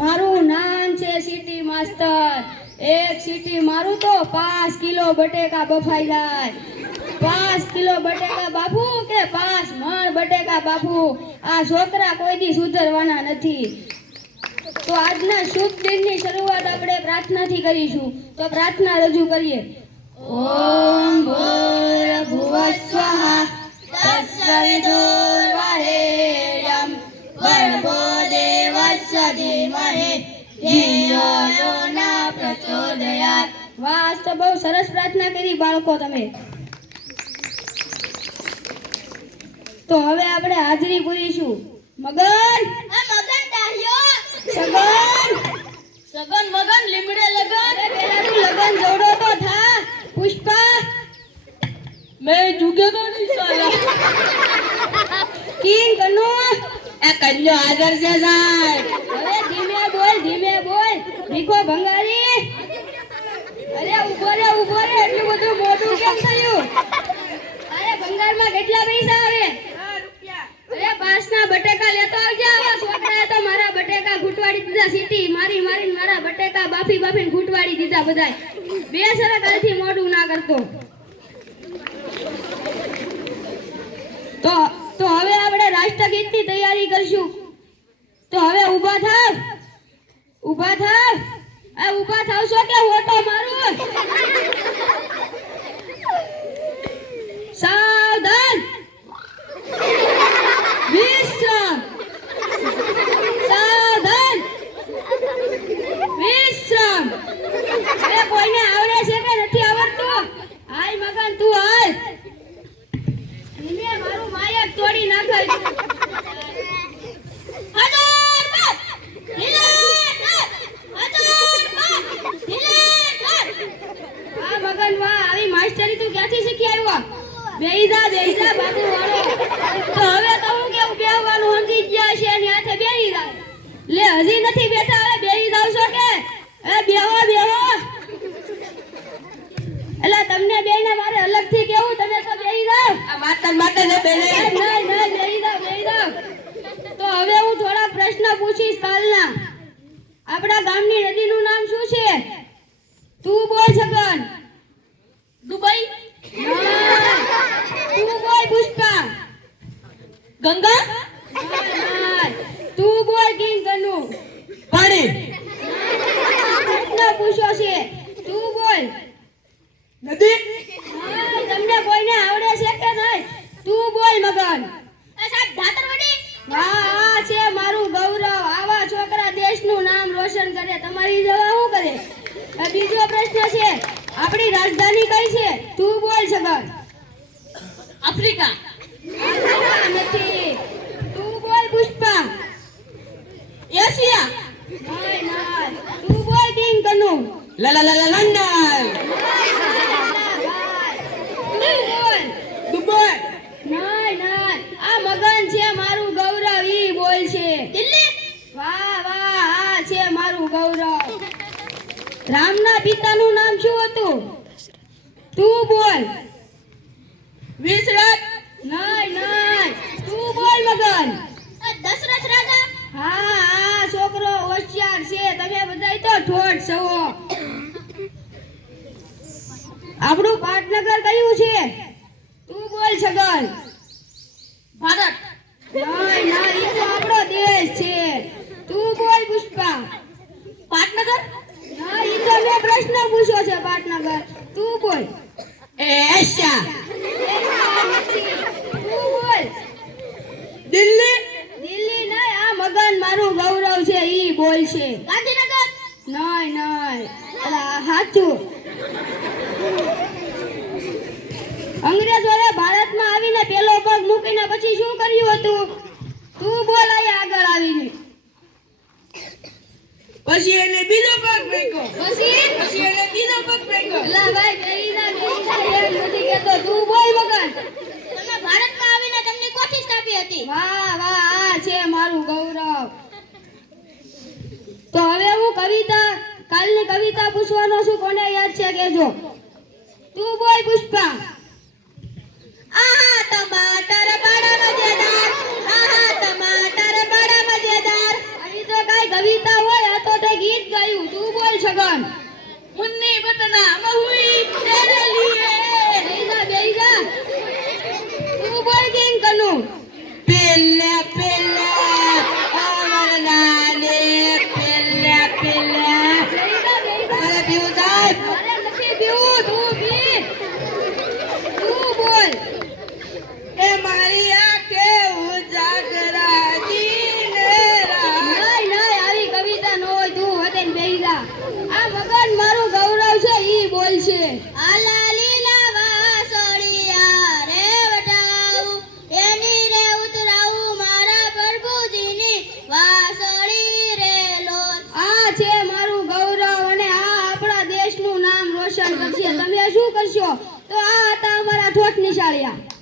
મારું નામ છે સિટી માસ્ટર. એક સિટી મારું તો 5 કિલો બટેકા બફાઈ જાય. 5 કિલો બટેકા બાપુ કે 5 મણ બટેકા બાપુ. આ છોકરા કોઈ દી સુધરવાના નથી. તો આજના શુભ દિનની શરૂઆત આપણે પ્રાર્થનાથી કરીશું. તો પ્રાર્થના રજૂ કરીએ. ઓમ ભૂર્ભુવઃ તત્સવિતુર્વરેણ્યં ભર્ગો દેવસ્ય ધીમહિ ધિયો યો ન પ્રચોદયાત. વાહ, તો બહુ સરસ પ્રાર્થના કરી બાળકો તમે. તો હવે આપણે હાજરી પૂરીશું. મગન મગન ડાહ્યો સગન સગન મગન લીમડે લગન. પેલા તું લગન જોડો તો થા. પુષ્પા મેં જુગે તો નહીં સાલા. કિંગ કનુ એ કન્યો હાજર છે સાહેબ. હવે ધીમે બોલ, ધીમે બોલ. ભીખો ભંગારી અરે ઉભો રે એટલું બધું મોટું કેમ થયું? અરે ભંગારમાં કેટલા પૈસા આવે? અરે 5 ના બટેકા લેતો આવજે. આવા છોકરાએ તો મારા બટેકા ઘૂંટવાડી દીધા. સીટી મારી મારીને મારા બટેકા બાફીને ઘૂંટવાડી દીધા બધાય. બે સરક કાલથી મોઢું ના કરતો. તો હવે આપણે રાષ્ટ્રગીતની તૈયારી કરશું. તો હવે ઊભા થાવ. આ ઊભા થાવશો કે ઓટો મારું? સાવધાન. વિશ્રામ. સાવધાન. વિશ્રામ. અરે કોઈને આવડે છે કે નથી આવડતું? હાય મગન તું હાલ. ધીમે મારું માયક તોડી નાખાય. માસ્ટરી તું ક્યાંથી શીખી આવ્યો? બેહીજા બાબુ વાળો. તો હવે તો હું કેવું બેહવાનું સમજી ગયા છે ને હાથે બેહી જા. લે હજી નથી બેઠા, હવે બેહી જાવ છો કે? એ બેહો. એલા તમને બેયને મારે અલગથી કેવું, તમે તો બેહી જાવ. આ માતર ને બેને નહીં બેહી જાવ. તો હવે હું થોડા પ્રશ્ન પૂછીશ કાલના. આપણા ગામની નદીનું નામ શું છે? તું બોલ છગન. દુબઈ તું બોલ પુષ્પા. ગંગા તું બોલ કિંગ કનુ. પાણી પ્રશ્ન પૂછો છે. તું બોલ. નદી તમને કોઈને આવડે છે કે નહીં? તું બોલ મગન. સાહેબ ધાતરવડી. હા છે મારું ગૌરવ. આવા છોકરા દેશનું નામ રોશન કરે. તમારી જવા શું કરે? બીજો પ્રશ્ન છે. આપણી રાજધાની કઈ છે? તું બોલ છગન. આફ્રિકા નથી. તું બોલ પુષ્પા. એશિયા નહીં. તું બોલ કિંગ કનુ. લંડન તું બોલ. દુબઈ નહીં. આ મગન છે મારું ગૌરવ. ઈ બોલ છે. દિલ્હી વાહ આ છે મારું ગૌરવ. રામના પિતાનું નામ શું હતું? તું બોલ. વિસરાત નહીં. તું બોલ મગન. દશરથ રાજા હા છોકરો હોશિયાર છે. તમે બધાય તો ઠોઠ છો. આપણું પાટનગર કયું છે? તું બોલ છગન. ભારત નહીં. ઈ તો આપણો દેશ છે. તું બોલ પુષ્પા. પાટનગર ઈ તો મેં પ્રશ્ન પૂછ્યો છે પાટનગર. તું બોલ. એશિયા તું બોલ. દિલ્હી દિલ્હી નહીં. આ મગન મારું ગૌરવ છે. ઈ બોલ છે. ગાંધીનગર નહીં. અલા સાચું. અંગ્રેજોએ ભારતમાં આવીને પેલો પગ મૂકીને પછી શું કર્યું હતું? તું બોલ અહીંયા આગળ આવીને. પછી એને બીજો પગ મૂક્યો. પછી એને બીજો પગ મૂક્યો. અલા ભાઈ બેહી જા એમ નથી કહેતો. તું બોલ મગન. તમે ભારતમાં આવીને તમને કોઠી સ્થાપી હતી. વાહ આ છે મારું ગૌરવ. તો હવે હું કાલની કવિતા પૂછવાનો છું. કોને યાદ છે કેજો. તું બોલ પુષ્પા. આહા ટમાટર બડા મજેદાર આ હતા અમારા ઠોઠ નિશાળિયા.